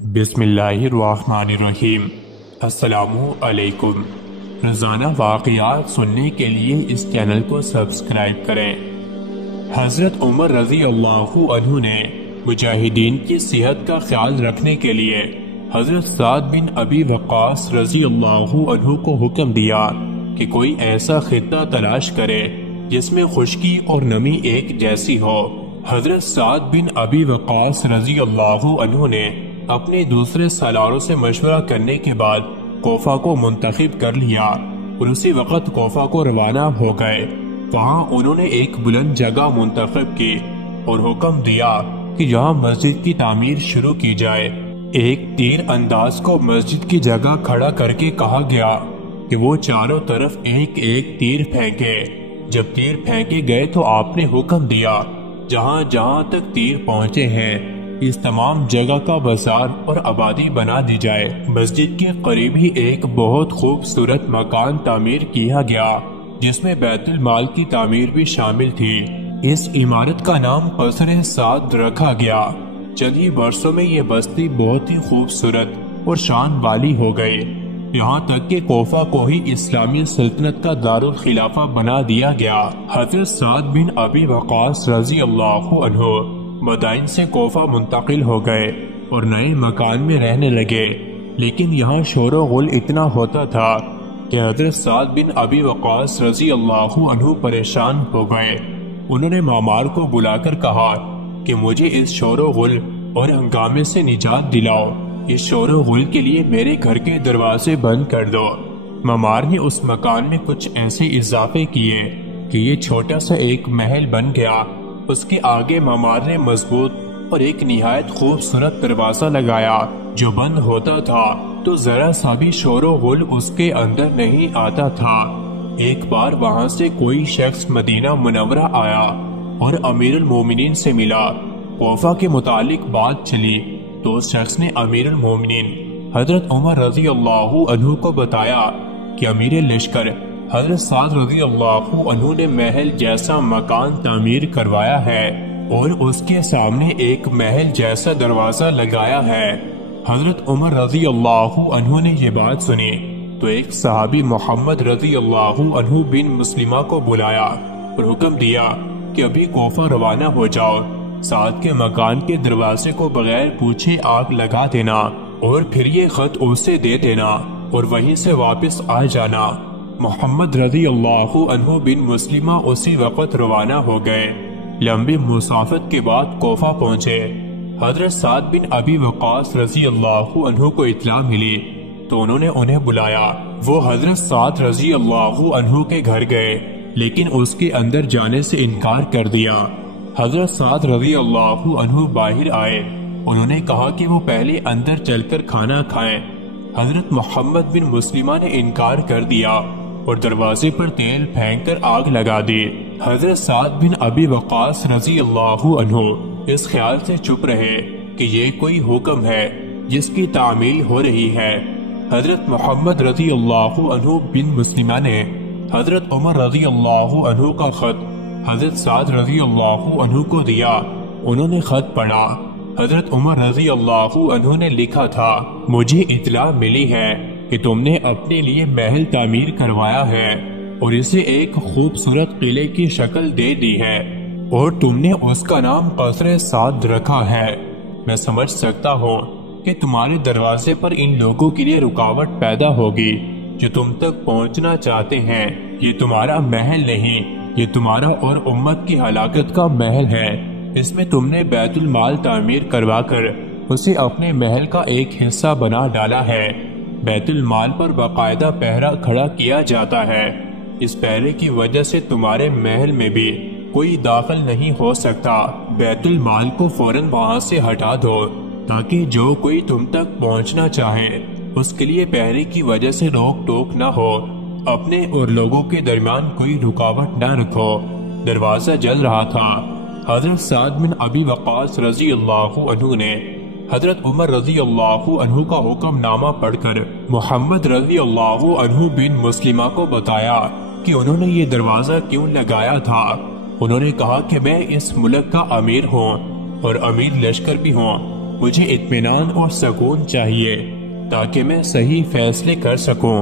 بسم اللہ الرحمن الرحیم۔ السلام علیکم۔ روزانہ واقعات سننے کے لیے اس چینل کو سبسکرائب کریں۔ حضرت عمر رضی اللہ عنہ نے مجاہدین کی صحت کا خیال رکھنے کے لیے حضرت سعد بن ابی وقاص رضی اللہ عنہ کو حکم دیا کہ کوئی ایسا خطہ تلاش کرے جس میں خشکی اور نمی ایک جیسی ہو۔ حضرت سعد بن ابی وقاص رضی اللہ عنہ نے اپنے دوسرے سالاروں سے مشورہ کرنے کے بعد کوفہ کو منتخب کر لیا اور اسی وقت کوفہ کو روانہ ہو گئے۔ وہاں انہوں نے ایک بلند جگہ منتخب کی اور حکم دیا کہ یہاں مسجد کی تعمیر شروع کی جائے۔ ایک تیر انداز کو مسجد کی جگہ کھڑا کر کے کہا گیا کہ وہ چاروں طرف ایک ایک تیر پھینکے۔ جب تیر پھینکے گئے تو آپ نے حکم دیا جہاں جہاں تک تیر پہنچے ہیں اس تمام جگہ کا بازار اور آبادی بنا دی جائے۔ مسجد کے قریب ہی ایک بہت خوبصورت مکان تعمیر کیا گیا جس میں بیت المال کی تعمیر بھی شامل تھی۔ اس عمارت کا نام قصر سعد رکھا گیا۔ چند ہی برسوں میں یہ بستی بہت ہی خوبصورت اور شان والی ہو گئی، یہاں تک کہ کوفہ کو ہی اسلامی سلطنت کا دارالخلافہ بنا دیا گیا۔ حضرت سعد بن ابی وقاص رضی اللہ عنہ مدائن سے کوفہ منتقل ہو گئے اور نئے مکان میں رہنے لگے، لیکن یہاں شور و غل اتنا ہوتا تھا کہ حضرت سعد بن ابی وقاص رضی اللہ عنہ پریشان ہو گئے۔ انہوں نے معمار کو بلا کر کہا کہ مجھے اس شور و غل اور ہنگامے سے نجات دلاؤ، اس شور و غل کے لیے میرے گھر کے دروازے بند کر دو۔ معمار نے اس مکان میں کچھ ایسے اضافے کیے کہ یہ چھوٹا سا ایک محل بن گیا۔ اس کے آگے معمار نے مضبوط اور ایک نہایت خوبصورت دروازہ لگایا جو بند ہوتا تھا تو ذرا سا بھی شور و غل اس کے اندر نہیں آتا تھا۔ ایک بار وہاں سے کوئی شخص مدینہ منورہ آیا اور امیر المومنین سے ملا۔ کوفہ کے متعلق بات چلی تو اس شخص نے امیر المومنین حضرت عمر رضی اللہ عنہ کو بتایا کہ امیر لشکر حضرت سعد رضی اللہ عنہ نے محل جیسا مکان تعمیر کروایا ہے اور اس کے سامنے ایک محل جیسا دروازہ لگایا ہے۔ حضرت عمر رضی اللہ عنہ نے یہ بات سنی تو ایک صحابی محمد رضی اللہ عنہ بن مسلمہ کو بلایا اور حکم دیا کہ ابھی کوفہ روانہ ہو جاؤ، سعد کے مکان کے دروازے کو بغیر پوچھے آگ لگا دینا اور پھر یہ خط اسے دے دینا اور وہیں سے واپس آ جانا۔ محمد رضی اللہ عنہ بن مسلمہ اسی وقت روانہ ہو گئے۔ لمبی مسافت کے بعد کوفہ پہنچے۔ حضرت سعد بن ابی وقاص رضی اللہ عنہ کو اطلاع ملی تو انہوں نے انہیں بلایا۔ وہ حضرت سعد رضی اللہ عنہ کے گھر گئے لیکن اس کے اندر جانے سے انکار کر دیا۔ حضرت سعد رضی اللہ عنہ باہر آئے، انہوں نے کہا کہ وہ پہلے اندر چل کر کھانا کھائیں۔ حضرت محمد بن مسلمہ نے انکار کر دیا اور دروازے پر تیل پھینک کر آگ لگا دی۔ حضرت سعد بن ابی وقاص رضی اللہ عنہ اس خیال سے چپ رہے کہ یہ کوئی حکم ہے جس کی تعمیل ہو رہی ہے۔ حضرت محمد رضی اللہ عنہ بن مسلمہ نے حضرت عمر رضی اللہ عنہ کا خط حضرت سعد رضی اللہ عنہ کو دیا۔ انہوں نے خط پڑھا۔ حضرت عمر رضی اللہ عنہ نے لکھا تھا، مجھے اطلاع ملی ہے کہ تم نے اپنے لیے محل تعمیر کروایا ہے اور اسے ایک خوبصورت قلعے کی شکل دے دی ہے اور تم نے اس کا نام قصر سعد رکھا ہے۔ میں سمجھ سکتا ہوں کہ تمہارے دروازے پر ان لوگوں کے لیے رکاوٹ پیدا ہوگی جو تم تک پہنچنا چاہتے ہیں۔ یہ تمہارا محل نہیں، یہ تمہارا اور امت کی ہلاکت کا محل ہے۔ اس میں تم نے بیت المال تعمیر کروا کر اسے اپنے محل کا ایک حصہ بنا ڈالا ہے۔ بیت المال پر باقاعدہ پہرا کھڑا کیا جاتا ہے، اس پہرے کی وجہ سے تمہارے محل میں بھی کوئی داخل نہیں ہو سکتا۔ بیت المال کو فوراً وہاں سے ہٹا دو تاکہ جو کوئی تم تک پہنچنا چاہے اس کے لیے پہرے کی وجہ سے روک ٹوک نہ ہو۔ اپنے اور لوگوں کے درمیان کوئی رکاوٹ نہ رکھو۔ دروازہ جل رہا تھا۔ حضرت سعد بن ابی وقاص رضی اللہ عنہ نے حضرت عمر رضی اللہ عنہ کا حکم نامہ پڑھ کر محمد رضی اللہ عنہ بن مسلمہ کو بتایا کہ انہوں نے یہ دروازہ کیوں لگایا تھا۔ انہوں نے کہا کہ میں اس ملک کا امیر ہوں اور امیر لشکر بھی ہوں مجھے اطمینان اور سکون چاہیے تاکہ میں صحیح فیصلے کر سکوں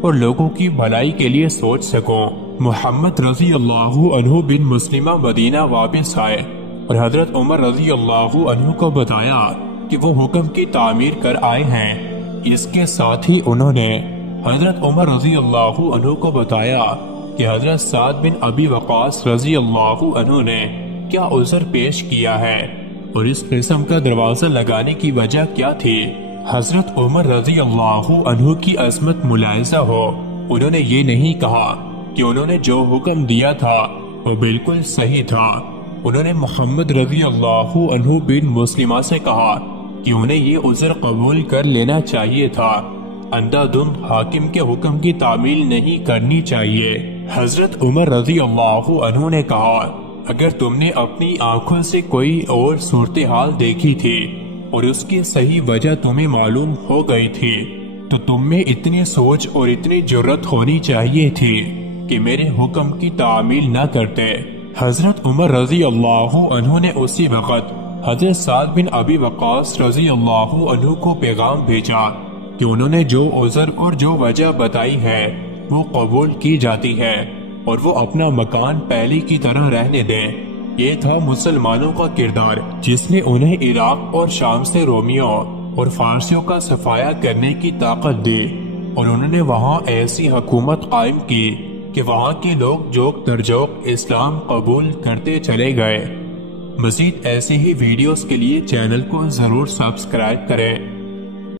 اور لوگوں کی بھلائی کے لیے سوچ سکوں۔ محمد رضی اللہ عنہ بن مسلمہ مدینہ واپس آئے اور حضرت عمر رضی اللہ عنہ کو بتایا کہ وہ حکم کی تعمیر کر آئے ہیں۔ اس کے ساتھ ہی انہوں نے حضرت عمر رضی اللہ عنہ کو بتایا کہ حضرت سعد بن ابی وقاص رضی اللہ عنہ نے کیا عذر پیش کیا ہے اور اس قسم کا دروازہ لگانے کی وجہ کیا تھی۔ حضرت عمر رضی اللہ عنہ کی عظمت ملاحظہ ہو، انہوں نے یہ نہیں کہا کہ انہوں نے جو حکم دیا تھا وہ بالکل صحیح تھا۔ انہوں نے محمد رضی اللہ عنہ بن مسلمہ سے کہا کہ انہیں یہ عذر قبول کر لینا چاہیے تھا، اندھا دھند حاکم کے حکم کی تعمیل نہیں کرنی چاہیے۔ حضرت عمر رضی اللہ عنہ نے کہا اگر تم نے اپنی آنکھوں سے کوئی اور صورتحال دیکھی تھی اور اس کی صحیح وجہ تمہیں معلوم ہو گئی تھی تو تم میں اتنی سوچ اور اتنی جرت ہونی چاہیے تھی کہ میرے حکم کی تعمیل نہ کرتے۔ حضرت عمر رضی اللہ عنہ نے اسی وقت حضرت سعد بن ابی وقاص رضی اللہ عنہ کو پیغام بھیجا کہ انہوں نے جو عذر اور جو وجہ بتائی ہے وہ قبول کی جاتی ہے اور وہ اپنا مکان پہلے کی طرح رہنے دیں۔ یہ تھا مسلمانوں کا کردار جس نے انہیں عراق اور شام سے رومیوں اور فارسیوں کا صفایا کرنے کی طاقت دی، اور انہوں نے وہاں ایسی حکومت قائم کی کہ وہاں کے لوگ جوک در جوک اسلام قبول کرتے چلے گئے۔ مزید ایسی ہی ویڈیوز کے لیے چینل کو ضرور سبسکرائب کریں۔